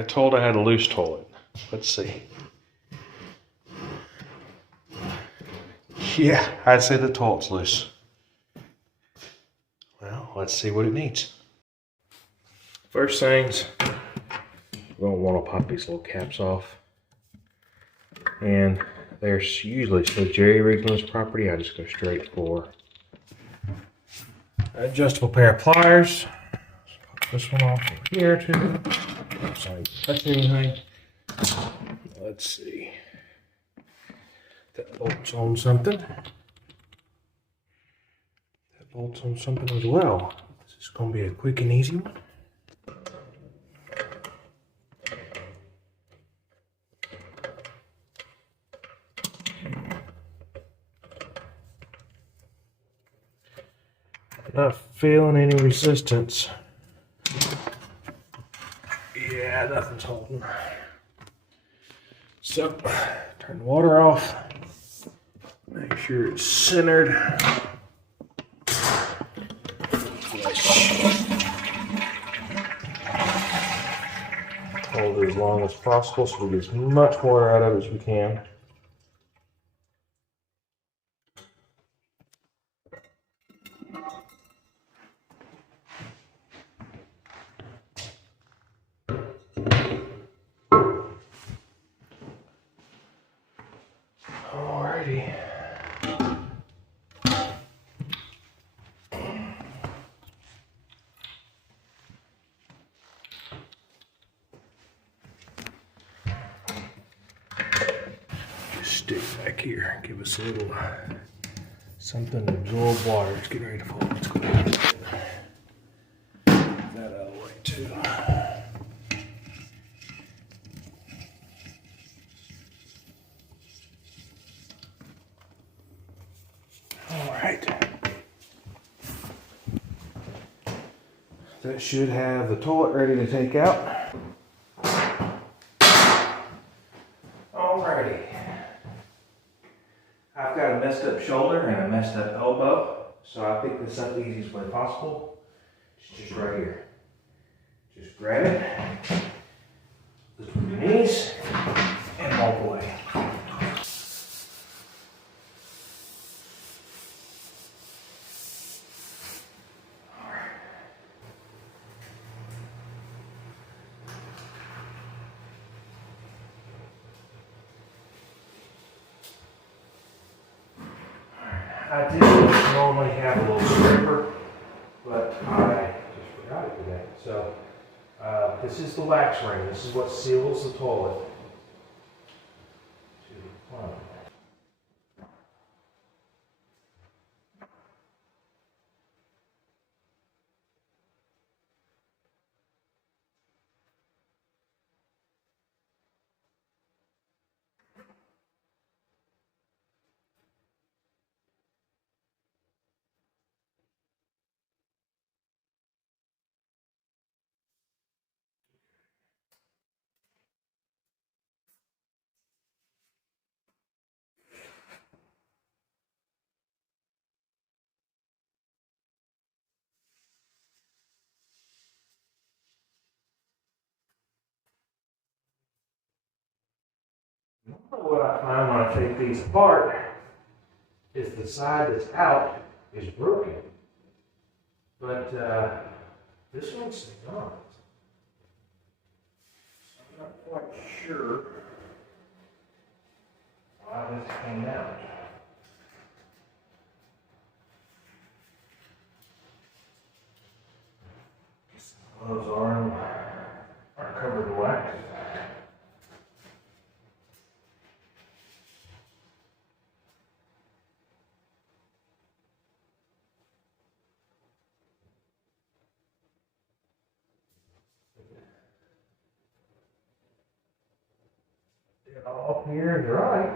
got told I had a loose toilet. Let's see. Yeah, I'd say the toilet's loose. Well, let's see what it needs. First things, we're going to want to pop these little caps off. And there's usually some jerry rigs on this property. I just go straight for an adjustable pair of pliers. Pop this one off over here too. Sorry, touch anything. Let's see. That bolt's on something. That bolt's on something as well. This is going to be a quick and easy one. Not feeling any resistance. Yeah, nothing's holding. So, turn the water off. Make sure it's centered. Hold it as long as possible so we get as much water out of it as we can. Alrighty. Just stick back here. Give us a little something to absorb water. It's getting ready to fall. Let's go ahead and get that out of the way too. That should have the toilet ready to take out. Alrighty. I've got a messed up shoulder and a messed up elbow, so I picked this up the easiest way possible. It's just right here. Just grab it, lift with your knees, and walk away. I did normally have a little scraper, but I just forgot it today. So this is the wax ring. This is what seals the toilet to the plumb. What I find when I take these apart is the side that's out is broken, but this one's not. I'm not quite sure why this came out. Those aren't covered in wax. All here and dry,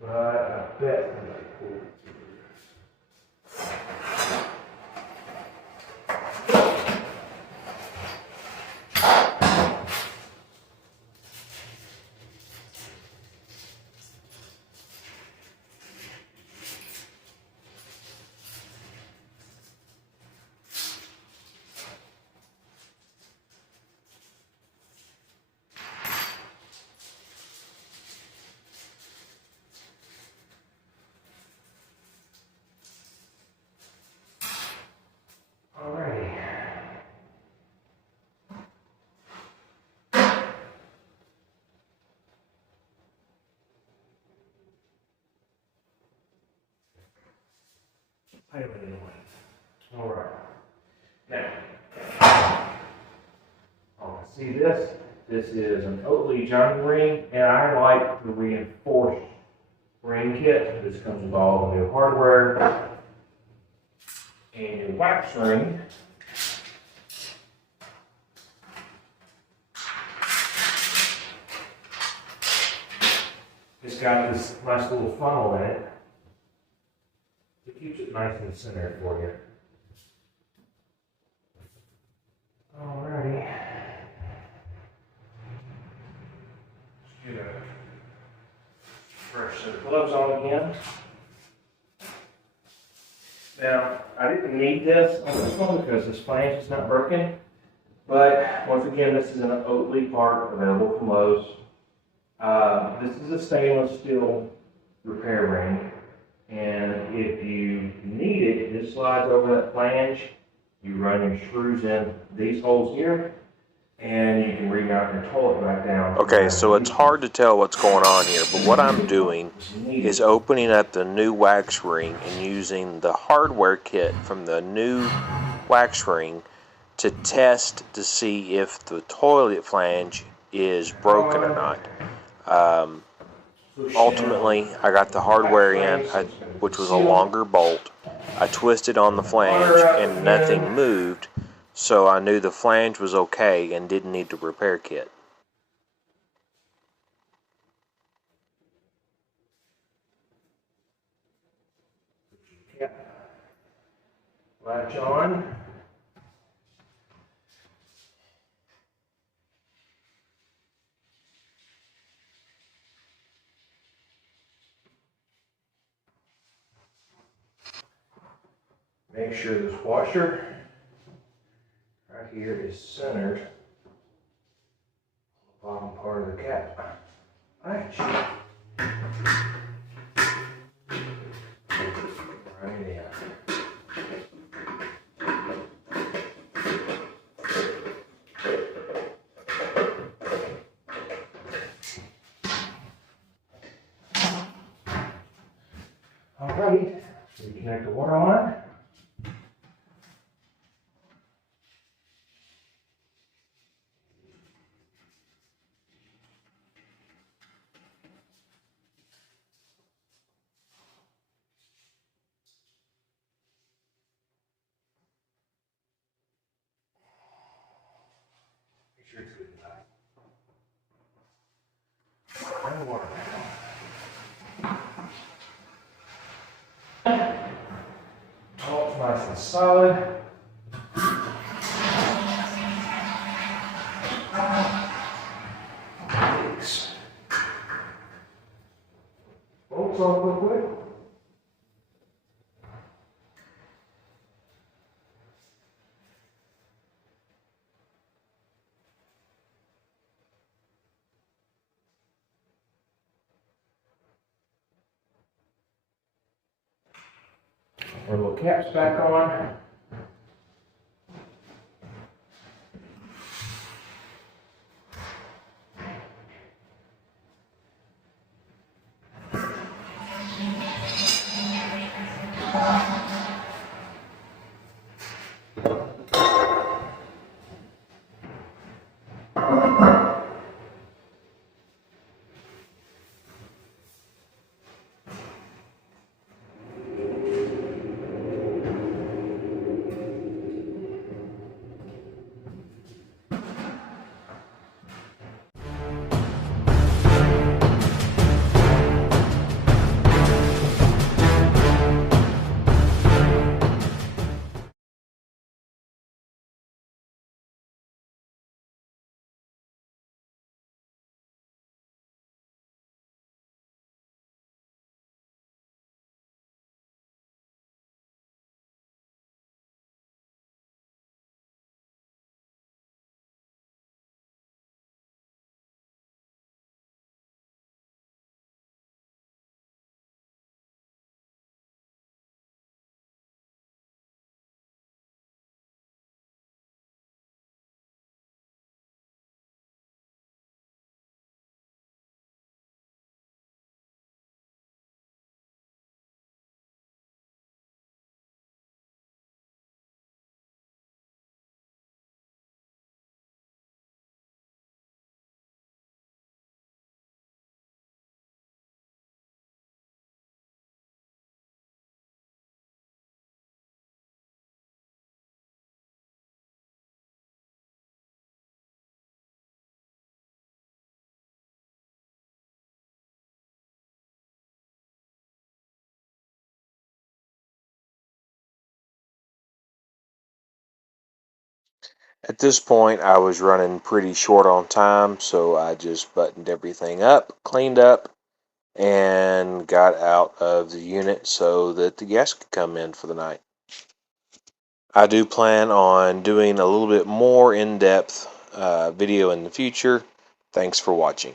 but I bet somebody pulled it through. Pale anyway. All right. Now, oh, see this? This is an Oakley joining ring, and I like the reinforced ring kit. This comes with all the new hardware and your wax ring. It's got this nice little funnel in it. It keeps it nice and centered for you. Alrighty. Let's get a fresh set of gloves on again. Now, I didn't need this on this one because this flange is not broken. But once again, this is an Oakley part available from Lowe's. This is a stainless steel repair ring. And if you need it, it slides over that flange. You run your screws in these holes here, and you can remount your toilet back down. Okay, so it's hard to tell what's going on here, but what I'm doing is opening up the new wax ring and using the hardware kit from the new wax ring to test to see if the toilet flange is broken or not. Ultimately, I got the hardware in, which was a longer bolt. I twisted on the flange and nothing moved, so I knew the flange was okay and didn't need the repair kit. Latch on. Make sure this washer right here is centered on the bottom part of the cap. Latch. Right in. Alright, so we connect the water line. Make sure it's good and tight. Turn the water back on. Top's nice and solid. Leaks. Bolts off real quick. Our little cap's back on. At this point, I was running pretty short on time, so I just buttoned everything up, cleaned up, and got out of the unit so that the gas could come in for the night. I do plan on doing a little bit more in-depth video in the future. Thanks for watching.